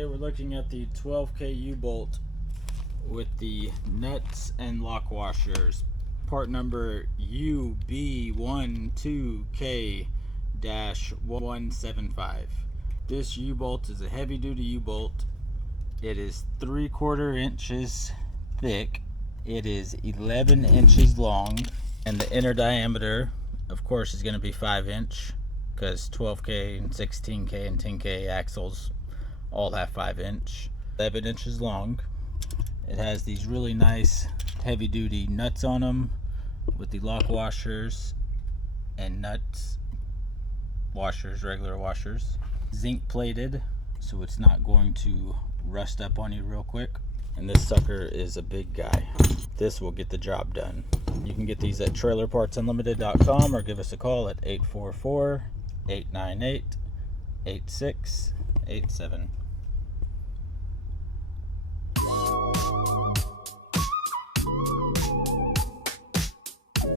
Today we're looking at the 12K U-Bolt with the nuts and lock washers. Part number UB12K-175. This U-Bolt is a heavy duty U-Bolt. It is 3/4 inches thick. It is 11 inches long, and the inner diameter, of course, is going to be 5 inch because 12K and 16K and 10K axles all have 5 inch. 11 inches long. It has these really nice heavy duty nuts on them with the lock washers and nuts washers, regular washers. Zinc plated, so it's not going to rust up on you real quick. And this sucker is a big guy. This will get the job done. You can get these at trailerpartsunlimited.com or give us a call at 844-898-8687.